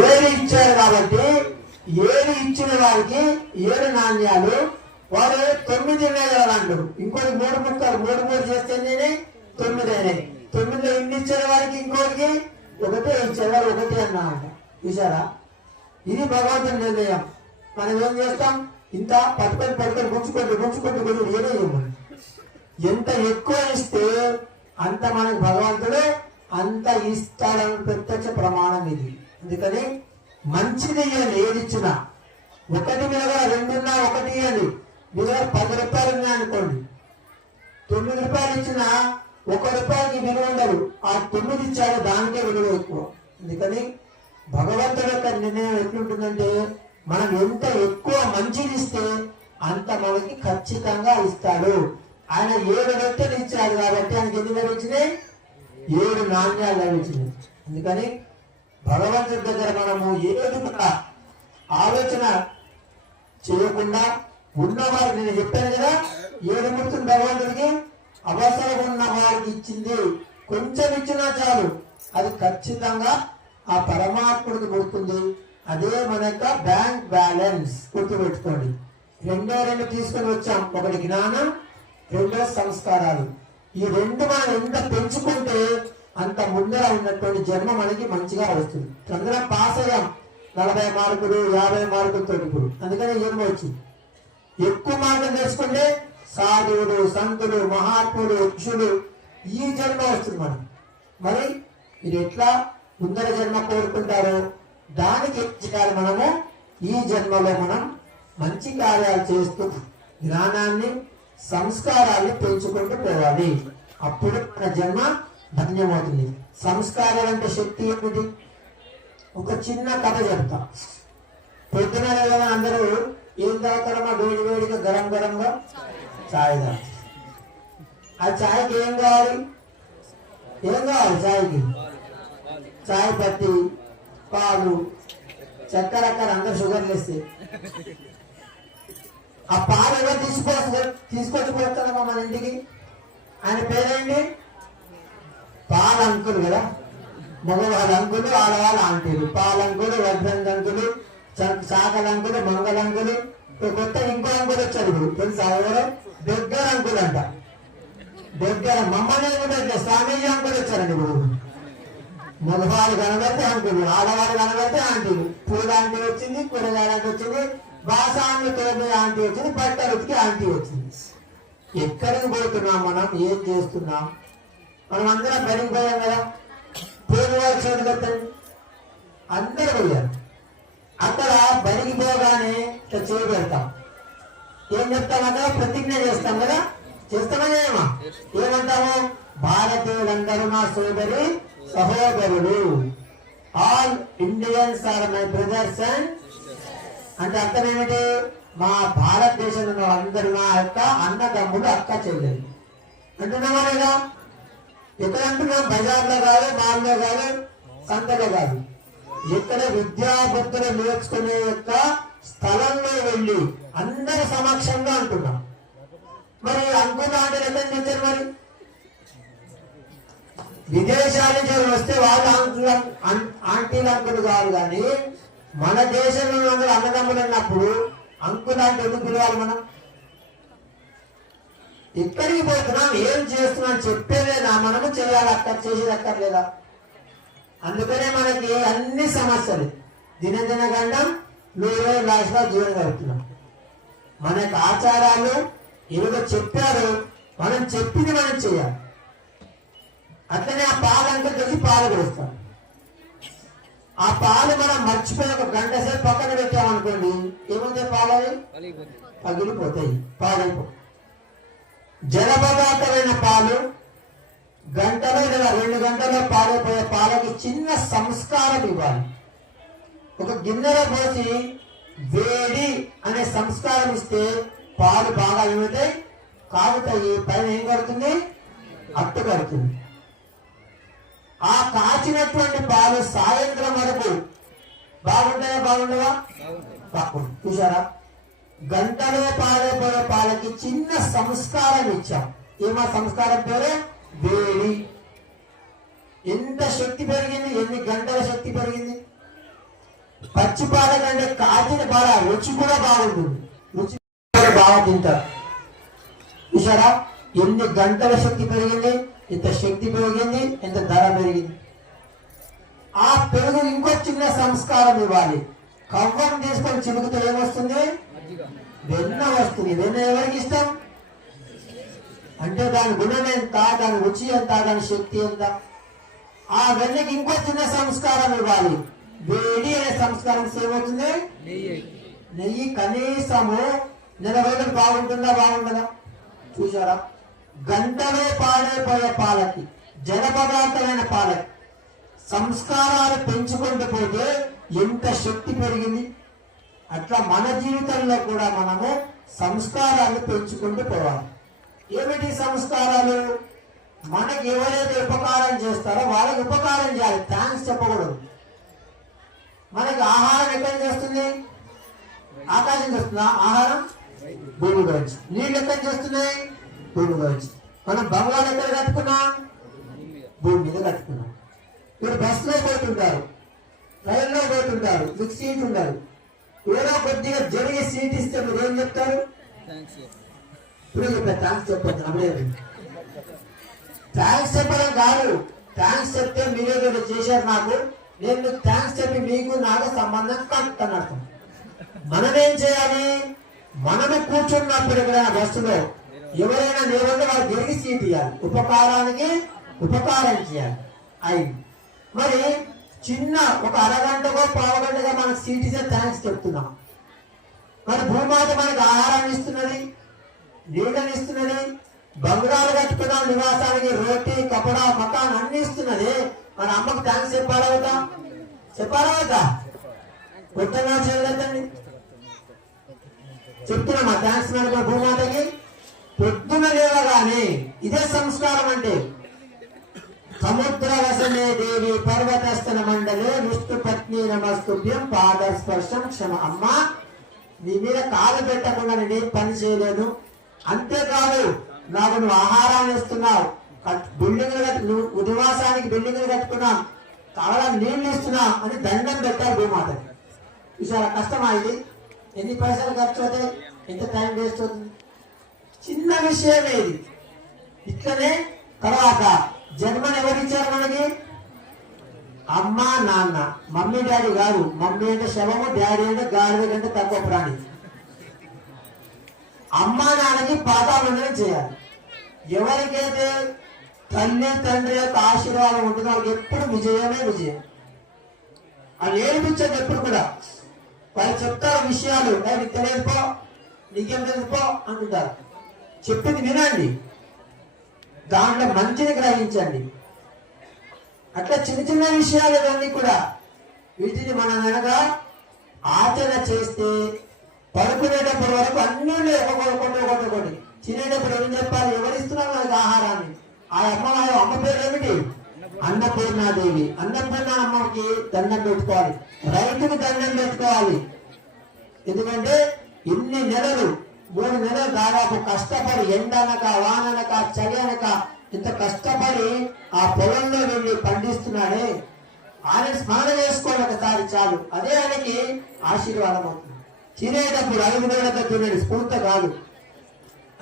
ఏడు ఇచ్చారు కాబట్టి 7 ఇచ్చిన వారికి 7 నాణ్యాలు, వాడు 9 అంటారు. ఇంకోటి 3 ముక్కలు 3 చేస్తే 9 అయినాయి. 9 ఇన్ని ఇచ్చిన వారికి ఇంకోటికి 1 ఇచ్చేవారు 1 అన్నమాట. చూసారా, ఇది భగవంతుని నిర్ణయం. మనం ఏం చేస్తాం, ఇంత పట్టుకొని గుంచుకుంటూ ఏదో ఇవ్వమని. ఎంత ఎక్కువ ఇస్తే అంత మనకు భగవంతుడు అంత ఇస్తాడని ప్రత్యక్ష ప్రమాణం ఇది. అందుకని మంచిది ఇవ్వండి, ఏది ఇచ్చినా. 1 మీద 2 ఉన్నా 1 ఇవ్వండి. మీ దగ్గర 10 రూపాయలు ఉన్నాయనుకోండి, 9 రూపాయలు ఇచ్చినా 1 రూపాయలకి విలువ ఉండదు. ఆ 9 ఇచ్చాడు, దానికే విలువ ఎక్కువ. అందుకని భగవంతుడి యొక్క నిర్ణయం ఎట్లుంటుందంటే, మనం ఎంత ఎక్కువ మంచిది ఇస్తే అంత మనకి ఖచ్చితంగా ఇస్తాడు. ఆయన 7 రొట్టెలు ఇచ్చాడు కాబట్టి ఆయనకి ఎన్ని లభించినాయి? 7 నాణ్యాలు లభించినాయి. అందుకని భగవంతుడి దగ్గర మనము ఏది కూడా ఆలోచన చేయకుండా ఉన్నవారు, నేను చెప్పాను కదా, 7 మూర్తులు భగవంతుడికి అవసరం ఉన్న వారికి ఇచ్చింది కొంచెం ఇచ్చినా చాలు, అది ఖచ్చితంగా ఆ పరమాత్ముడికి గుర్తుంది. అదే మన యొక్క బ్యాంక్ బ్యాలెన్స్. గుర్తుపెట్టుకోండి. 2 తీసుకొని వచ్చాం, ఒకటి జ్ఞానం, 2 సంస్కారాలు. ఈ 2 మనం ఎంత పెంచుకుంటే అంత ముందర ఉన్నటువంటి జన్మ మనకి మంచిగా వస్తుంది. అందరం పాస్ అయ్యాం 40 మార్కులు 50 మార్కులతో. ఇప్పుడు అందుకని జన్మ వచ్చింది. ఎక్కువ మార్కులు తెచ్చుకుంటే సాధువులు, సంతులు, మహాత్ములు, ఋషులు ఈ జన్మ వస్తుంది మనం. మరి ఇది ఎట్లా ముందర జన్మ కోరుకుంటారో దానికి చేయాలి. మనము ఈ జన్మలో మనం మంచి కార్యాలు చేస్తూ జ్ఞానాన్ని, సంస్కారాన్ని పెంచుకుంటూ పోవాలి. అప్పుడు మన జన్మ ధన్యమవుతుంది. సంస్కారాలు అంటే శక్తి ఏమిటి? ఒక చిన్న కథ చెప్తా. పొద్దున అందరూ ఏం తాగుతారమ్మా? వేడిగా గరంగా చాయ్ తాగుతారు. ఆ చాయ్కి ఏం కావాలి? చాయ్కి చాయ్ పత్తి, పాలు, చక్కెర, అందరు షుగర్లు వేస్తే ఆ పాలు ఎవరు తీసుకొచ్చి పోతారమ్మా మన ఇంటికి? ఆయన పేరేంటి? పాల అంకులు కదా. మగవాళ్ళ అంకులు, ఆడవాళ్ళ ఆంటీలు. పాలంకులు, వడ్రంగి అంకులు, చాకల అంకులు, మంగళ అంకులు. కొత్త ఇంకో అంకులు వచ్చారు ఇప్పుడు, తెలుసా? ఎవరు? దగ్గర అంకులు అంట. దగ్గర మమ్మల్ని కూడా స్వామీజీ అంకులు వచ్చారండి ఇప్పుడు. మగవాళ్ళు కనబడితే అంకులు, ఆడవాళ్ళు కనబడితే ఆంటీలు. పూల ఆంటీ వచ్చింది, కూరగాయల ఆంటీ వచ్చింది, బాసాన్లు తోడే ఆంటీ వచ్చింది, బట్టలు ఉతికి ఆంటీ వచ్చింది. ఎక్కడికి పోతున్నాం మనం? ఏం చేస్తున్నాం? మనం అందరం పెరిగిపోయాం కదా. పేదవాళ్ళు చేయగలుగుతాండి, అందరూ పోయారు. అక్కడ బరిగిపోగానే చేయబెడతాం. ఏం చెప్తామన్నా? ప్రతిజ్ఞ చేస్తాం కదా. చేస్తామని ఏమంటాము? భారతీయులందరూ నా సోదరి సహోదరులు. All Indians are my brothers and. అంటే అర్థం ఏమిటి? మా భారతదేశంలో అందరూ నా యొక్క అన్నదమ్ముడు, అక్క చెల్లెలు అంటున్నామా లేదా? ఎక్కడ అంటున్నాం? బజార్లో కాదు, మాల్లో కాదు, సంతలో కాదు. ఎక్కడ విద్యాబుద్ధులు నేర్చుకునే యొక్క స్థలంలో వెళ్ళి అందరి సమక్షంగా అంటున్నాం. మరి అంకుల ఆంటీలు ఎక్కడి నుంచి వచ్చారు? మరి విదేశాల నుంచి వస్తే వాళ్ళు ఆంటీలు అంకులు కాదు. కానీ మన దేశంలో అందరూ అన్నదమ్ములు అన్నప్పుడు అంకులు అంటే ఎందుకు పిలవాలి మనం? ఎక్కడికి పోతున్నాం, ఏం చేస్తున్నాం చెప్పేదేనా? మనము చేయాలి, చేసేది అక్కర్లేదా? అందుకనే మనకి అన్ని సమస్యలు. దినదిన గండం 100 లాస్ట్లో జీవనం గడుపుతున్నాం. మనకు ఆచారాలు ఏదో చెప్పారు, మనం చెప్పింది మనం చేయాలి. అట్లనే ఆ పాలంటే తెలిసి పాలు కొడుస్తాం. ఆ పాలు మనం మర్చిపోయి 1 గంట సేపు పక్కన పెట్టామనుకోండి, ఏముంటాయి? పాలు పగిలిపోతాయి, పాలైపోతాయి. జలబదాతమైన పాలు గంటలో లేదా 2 గంటల్లో పాలైపోయే పాలకి చిన్న సంస్కారం ఇవ్వాలి. ఒక గిన్నెలో పోసి వేడి అనే సంస్కారం ఇస్తే పాలు బాగా ఏమవుతాయి? కాగుతాయి. పైన ఏం కడుతుంది? అట్టు కడుతుంది. ఆ కాచినటువంటి పాలు సాయంత్రం వరకు బాగుంటాయా? బాగుండవా? బాగుంది. చూసారా? గంటలో పాడైపోయే పాలకి చిన్న సంస్కారం ఇచ్చాం. ఏమా సంస్కారం పేరు? వేడి. ఎంత శక్తి పెరిగింది, ఎన్ని గంటల శక్తి పెరిగింది. పచ్చి పాల కంటే కాచిన పాల రుచి కూడా బాగుంటుంది, రుచి బాగా తింటారు. చూసారా ఎన్ని గంటల శక్తి పెరిగింది, ఎంత శక్తి పెరిగింది, ఎంత ధర పెరిగింది. ఆ పెరుగు ఇంకో చిన్న సంస్కారం ఇవ్వాలి. కవ్వం తీసుకొని చిలుకుతో ఏమొస్తుంది, వెన్న వస్తుంది. వెన్న ఎవరికి ఇష్టం అంటే దాని గుణం ఎంత, దాని రుచి ఎంత, దాని శక్తి ఎంత. ఆ వెన్నకి ఇంకో చిన్న సంస్కారం ఇవ్వాలి. వేడి అనే సంస్కారం ఏమవుతుంది, నెయ్యి. కనీసము 40 రోజులు బాగుంటుందా, బాగుంటుందా? చూసారా గంటలో పాడైపోయే పాలకి, జల పదార్థమైన పాలకి సంస్కారాలు పెంచుకుంటూ పోతే ఎంత శక్తి పెరిగింది. అట్లా మన జీవితంలో కూడా మనము సంస్కారాలు పెంచుకుంటూ పోవాలి. ఏమిటి సంస్కారాలు? మనకి ఎవరైతే ఉపకారం చేస్తారో వాళ్ళకి ఉపకారం చేయాలి, థ్యాంక్స్ చెప్పకూడదు. మనకి ఆహారం ఎక్కడి నుంచి వస్తుంది, ఆకాశం చేస్తుందా? ఆహారం భూమి గురించి. నీళ్ళు ఎక్కడి నుంచి వస్తున్నాయి, భూమి గురించి. మనం బంగాళాలు ఎక్కడ కట్టుకున్నాం, భూమి మీద కట్టుకున్నాం. మీరు బస్సులో పోతుంటారు, రైల్లో పోతుంటారు, మీకు సీట్ ఉండదు. ఏదో కొద్దిగా జరిగే సీట్ ఇస్తే మీరు ఏం చెప్తారు? ఇప్పుడు చెప్పారు థ్యాంక్స్ చెప్పండి. అప్పుడే థ్యాంక్స్ చెప్పడం కాదు, థ్యాంక్స్ చెప్తే మీరేదో చేశారు నాకు, నేను మీకు థ్యాంక్స్ చెప్పి మీకు నాకు సంబంధం కట్ అని అర్థం. మనమేం చేయాలి, మనము కూర్చున్నప్పుడు ఎక్కడైనా బస్సులో ఎవరైనా లేవంటే వాళ్ళు తిరిగి సీట్ ఇవ్వాలి, ఉపకారానికి ఉపకారం చేయాలి. అయింది. మరి చిన్న ఒక అరగంటకో పావుగంటగా మనకు సీట్ ఇస్తే థ్యాంక్స్ చెప్తున్నాం. మరి భూమాత మనకి ఆహారాన్ని ఇస్తున్నది, నీళ్ళని ఇస్తున్నది, బంగారాలు కట్టుకున్నాం, నివాసానికి రోటీ కపడా మకాన్ అన్ని ఇస్తున్నది. మన అమ్మకు థ్యాంక్స్ చెప్పాలా అవుతా, చెప్పాలా అవుతా? కొత్తగా చేయలేదండి, చెప్తున్నామా థ్యాంక్స్ మన భూమాతకి? పొద్దున లేవగానే ఇదే సంస్కారం అంటే. సముద్రవసనే దేవి పర్వతస్థన మండలే విష్ణు పత్ని నమస్తుభ్యం పాదస్పర్శం క్షమ. అమ్మ నీ మీద కాలు పెట్టకుండా నేను పని చేయలేను, అంతేకాదు నాకు నువ్వు ఆహారాన్ని ఇస్తున్నావు, బిల్డింగ్లు నివాసానికి బిల్డింగ్లు కట్టుకున్నాం, కావాలని నీళ్లు ఇస్తున్నాం అని దండం పెట్టారు భూమాతకి. చూసారా కష్టమా ఇది? ఎన్ని పైసలు ఖర్చు అవుతాయి, ఎంత టైం వేస్ట్ అవుతుంది. చిన్న విషయమే ఇది. ఇట్లనే తర్వాత జన్మను ఎవరిచ్చారు మనకి? అమ్మ నాన్న. మమ్మీ డాడీ గారు. మమ్మీ అంటే శవము, డాడీ అంటే గాడిద కంటే తక్కువ ప్రాణి. అమ్మ నాన్నకి పాదాభివందనం చేయాలి. ఎవరికైతే తల్లి తండ్రి యొక్క ఆశీర్వాదం ఉంటుందో వాళ్ళకి ఎప్పుడు విజయమే విజయం. అది ఏడిపించదు ఎప్పుడు కూడా. వాళ్ళు చెప్తారు విషయాలు, నీకు తెలియదుపో, నీకేం తెలుసుకో అంటుంటారు. చెప్పింది వినండి, దాంట్లో మంచిని గ్రహించండి. అట్లా చిన్న చిన్న విషయాలు ఇవన్నీ కూడా, వీటిని మనం కనుక ఆచరణ చేస్తే పడుకునేటప్పటి వరకు అన్నీ ఒకటి తినేటప్పుడు ఏం చెప్పాలి, ఎవరిస్తున్నారు మనకి ఆహారాన్ని? ఆ అమ్మ పేరు ఏమిటి? అన్నపూర్ణాదేవి. అన్నపూర్ణ అమ్మకి దండం పెట్టుకోవాలి, రైతుకు దండం పెట్టుకోవాలి. ఎందుకంటే ఇన్ని నెలలు 3 నెలలు దాదాపు కష్టపడి ఎండనక వాననక చలి అనక ఇంత కష్టపడి ఆ పొలంలో వెళ్ళి పండిస్తున్నాడే, ఆయన స్మరణ చేసుకోవాలి ఒకసారి చాలు, అదే ఆయనకి ఆశీర్వాదం అవుతుంది. తినేటప్పుడు 5 వేలతో తినేది స్ఫూర్త కాదు,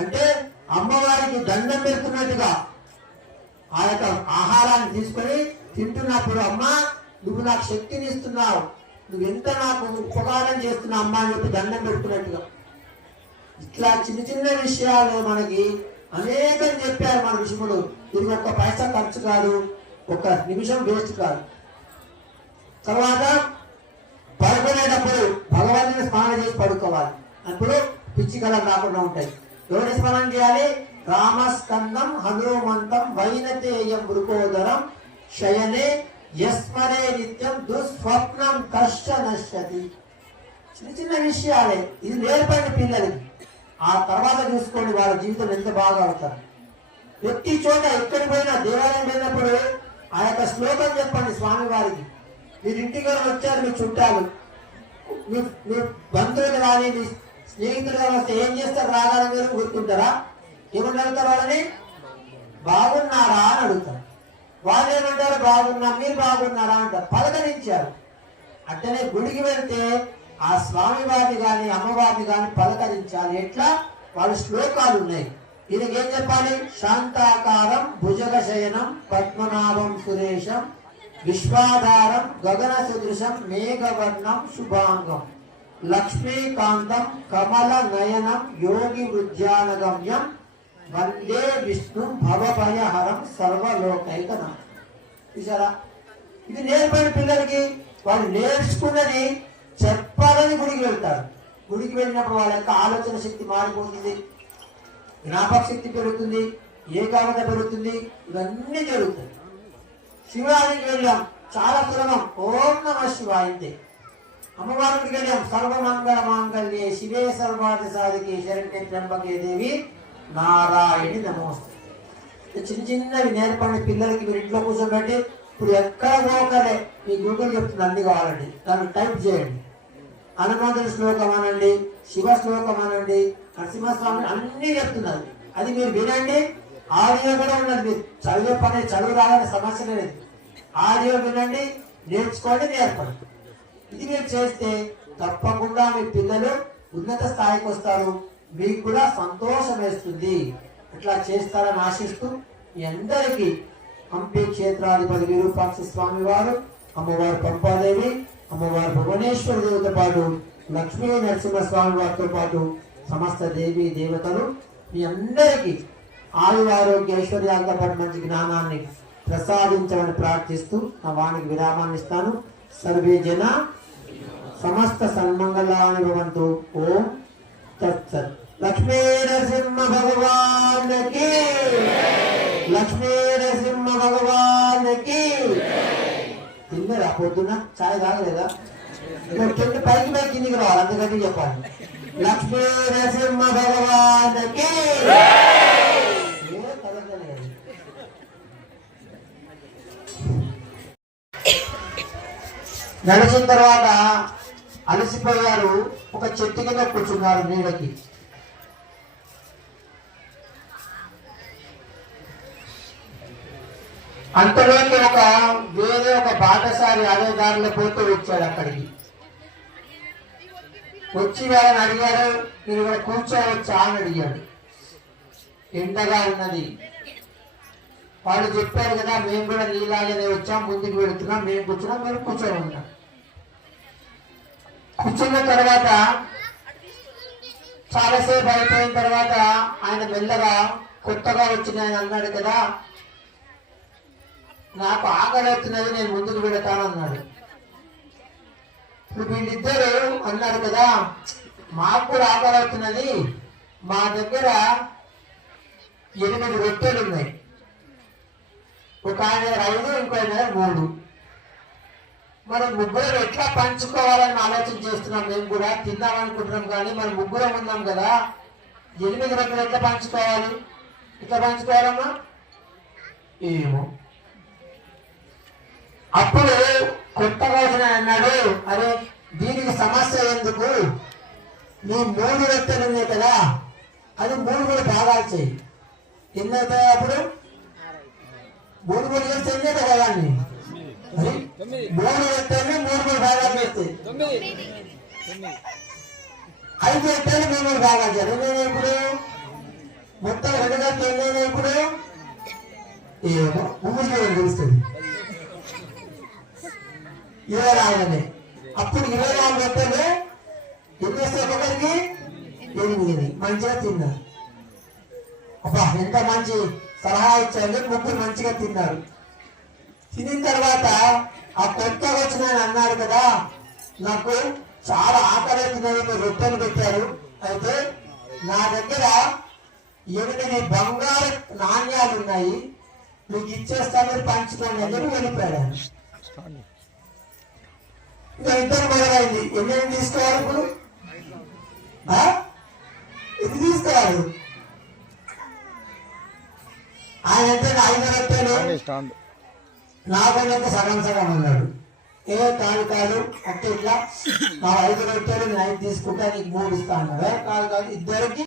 అంటే అమ్మవారికి దండం పెడుతున్నట్టుగా ఆ యొక్క ఆహారాన్ని తీసుకొని తింటున్నప్పుడు, అమ్మ నువ్వు నాకు శక్తిని ఇస్తున్నావు, నువ్వు ఎంత నాకు ఉపకారం చేస్తున్నావు అమ్మ అని చెప్పి దండం పెడుతున్నట్టుగా. ఇట్లా చిన్న చిన్న విషయాలు మనకి అనేకం చెప్పారు మన ఋషులు. ఇది ఒక్క పైసా ఖర్చు కాదు, ఒక నిమిషం వేస్ట్ కాదు. తర్వాత పడుకునేటప్పుడు భగవంతుని స్మరణ చేసి పడుకోవాలి. అప్పుడు పిచ్చి కళలు రాకుండా ఉంటాయి. ఎవరి స్మరణ చేయాలి? రామస్కందం హనుమంతం వైనతేయం వృకోదరం శయనే యస్మరే నిత్యం దుస్వప్నం కష్ట నశ్యతి. చిన్న చిన్న విషయాలే, ఇది నేర్పండి పిల్లలకి. ఆ తర్వాత చూసుకోండి వాళ్ళ జీవితం ఎంత బాగా అవుతారు. ప్రతి చోట ఎక్కడికి పోయినా దేవాలయం పోయినప్పుడు ఆ యొక్క శ్లోకం చెప్పండి స్వామి వారికి. మీరు ఇంటికి వచ్చారు, మీ చుట్టాలు, మీ బంధువులు కానీ మీ స్నేహితులు కానీ వస్తే ఏం చేస్తారు? రాగానే మీరు గుర్తుంటారా? ఏమని అడుగుతారు? వాళ్ళని బాగున్నారా అని అడుగుతారు. వాళ్ళు ఏమంటారు, బాగున్నాం, మీరు బాగున్నారా అంటారు, పలకరించారు. అట్లనే గుడికి వెళ్తే ఆ స్వామి వారిని కానీ అమ్మవారిని కానీ పలకరించాలి. ఎట్లా? వాళ్ళ శ్లోకాలు ఉన్నాయి. దీనికి ఏం చెప్పాలి? శాంతాకారం భుజగ శయనం పద్మనాభం సురేశం విశ్వాధారం గగన సదృశం మేఘవర్ణం శుభాంగం లక్ష్మీకాంతం కమల నయనం యోగి వృద్ధ్యానగమ్యం వందే విష్ణు భవభయహరం సర్వలోకైకనాథం. చూసారా? ఇది నేర్పడిన పిల్లలకి వాళ్ళు నేర్చుకున్నది చెప్పాలని గుడికి వెళ్తారు. గుడికి వెళ్ళినప్పుడు వాళ్ళ యొక్క ఆలోచన శక్తి మారిపోతుంది, జ్ఞాపక శక్తి పెరుగుతుంది, ఏకాగ్రత పెరుగుతుంది, ఇవన్నీ జరుగుతాయి. శివానికి వెళ్ళాం, చాలా సులభం, ఓం నమః శివాయ అంతే. అమ్మవారికి వెళ్ళాం, సర్వమంగళ మాంగళ్యే శివే సర్వార్థ సాధకే శరణ్యే త్ర్యంబకే దేవి నారాయణి నమోస్తే. చిన్న చిన్నవి నేర్పండి పిల్లలకి. మీరు ఇంట్లో కూర్చోబెట్టి ఇప్పుడు ఎక్కడ పోకలే, మీ గూగుల్ చెప్తుంది అన్ని కావాలండి, దాన్ని టైప్ చేయండి. హనుమంతుడి శ్లోకం అనండి, శివ శ్లోకం అనండి, నరసింహస్వామి అన్ని చెప్తున్నారు. అది మీరు వినండి. ఆడియో కూడా ఉన్నది. మీరు చదివే పని, చదువు రావాలనే సమస్య లేదు. ఆడియో వినండి, నేర్చుకోండి, నేర్పండి. ఇది మీరు చేస్తే తప్పకుండా మీ పిల్లలు ఉన్నత స్థాయికి వస్తారు. మీకు కూడా సంతోషం వేస్తుంది. ఇట్లా చేస్తారని ఆశిస్తూ మీ అందరికీ హంపి క్షేత్రాధిపతి విరూపాక్ష స్వామి వారు, అమ్మవారు పంపాదేవి, అమ్మవారు భువనేశ్వర దేవత పాటు లక్ష్మీ నరసింహస్వామి వారితో పాటు సమస్త దేవి దేవతలు మీ అందరికీ ఆయురారోగ్య ఐశ్వర్యాలతో పాటు మంచి జ్ఞానాన్ని ప్రసాదించాలని ప్రార్థిస్తూ నా వానికి విరామాన్ని ఇస్తాను. సర్వే జన సమస్త సన్మంగళాని భవంతు. ఓం తత్సత్. లక్ష్మీ నరసింహ భగవానికి, లక్ష్మీ నరసింహ భగవానికి. తిన్నరా పొద్దున్న? చాయ్ తాగలేదా? కింద పైకి కిందికి రావాలి, అంతకంటే చెప్పాలి. లక్ష్మీ నరసింహ భగవానికి. నడిచిన తర్వాత అలసిపోయారు, ఒక చెట్టు కింద కూర్చున్నారు నీడకి. అంతలోకి వేరే ఒక బాటసారి అదే దారిలో పోతూ వచ్చాడు. అక్కడికి వచ్చి వాళ్ళని అడిగాడు, మీరు ఇక్కడ కూర్చోవచ్చా అని అడిగాడు. ఎండగా ఉన్నది. వాళ్ళు చెప్పారు కదా, మేము కూడా నీలాగనే వచ్చాం, ముందుకు వెళుతున్నాం, మేము కూర్చున్నాం, మీరు కూర్చొని ఉన్నాం. కూర్చున్న తర్వాత చాలాసేపు అయిపోయిన తర్వాత ఆయన మెల్లగా కొత్తగా వచ్చిన ఆయన అన్నాడు కదా, నాకు ఆకలి అవుతున్నది, నేను ముందుకు వెళతాను అన్నాడు. ఇప్పుడు వీళ్ళిద్దరు అన్నారు కదా, మాకు కూడా ఆకలి అవుతున్నది, మా దగ్గర 8 రొట్టెలు ఉన్నాయి, ఒక ఆయన 5, ఇంకో ఆయన 3. మనం ముగ్గురం ఎట్లా పంచుకోవాలని ఆలోచన చేస్తున్నాం. మేము కూడా తిందామనుకుంటున్నాం, కానీ మనం ముగ్గురం ఉన్నాం కదా, 8 రొట్టెలు ఎట్లా పంచుకోవాలి? ఎట్లా పంచుకోవాలమ్మా? ఏమో. అప్పుడు కొత్తగా వచ్చిన అన్నాడు, అరే దీనికి సమస్య ఎందుకు, నీ 3 రొట్టెలు ఉన్నాయి కదా, అది 3 భాగాలు చేయి. ఎన్నవుతాయి అప్పుడు? 3 చేస్తే ఎన్ని కదా, కానీ 3 రొట్టెలు 3 భాగాలు చేస్తాయి. 5 రొట్టెలు 3 భాగాలు చేయాలి. ఎన్నైనా ఇప్పుడు మొత్తం 2 గంటలు ఎన్నైనా ఇప్పుడు ఏమో ఊరిలో తెలుస్తుంది. 24. అప్పుడు 24 రొట్టెలు ఎన్ని వస్తాయి ఒకరికి? 8. మంచిగా తిన్నారు. అబ్బా ఎంత మంచి సలహా ఇచ్చారు. ముగ్గురు మంచిగా తిన్నారు. తినిన తర్వాత ఆ కొత్తగా వచ్చిన ఆయన అన్నాడు కదా, నాకు చాలా ఆకలి అవుతున్నది, మీరు రొట్టెలు పెట్టారు, అయితే నా దగ్గర 8 బంగారు నాణ్యాలు ఉన్నాయి, మీకు ఇచ్చేస్తాను, మీరు పంచుకోండి అని చెప్పి వెళ్ళిపోయాడు. ఇంకా ఇద్దరు మొదలైంది. ఎన్ని తీసుకోవాలి ఇప్పుడు? ఇది తీసుకోవాలి. ఆయన అంటే 5 రొట్టెలు నాకన్నా సగం సగం ఉన్నాడు. కాదు అంటే ఇట్లా నా 5 రొట్టెలు నేను 5 తీసుకుంటా, నీకు 3 ఇస్తా అన్నాడు. కాదు ఇద్దరికి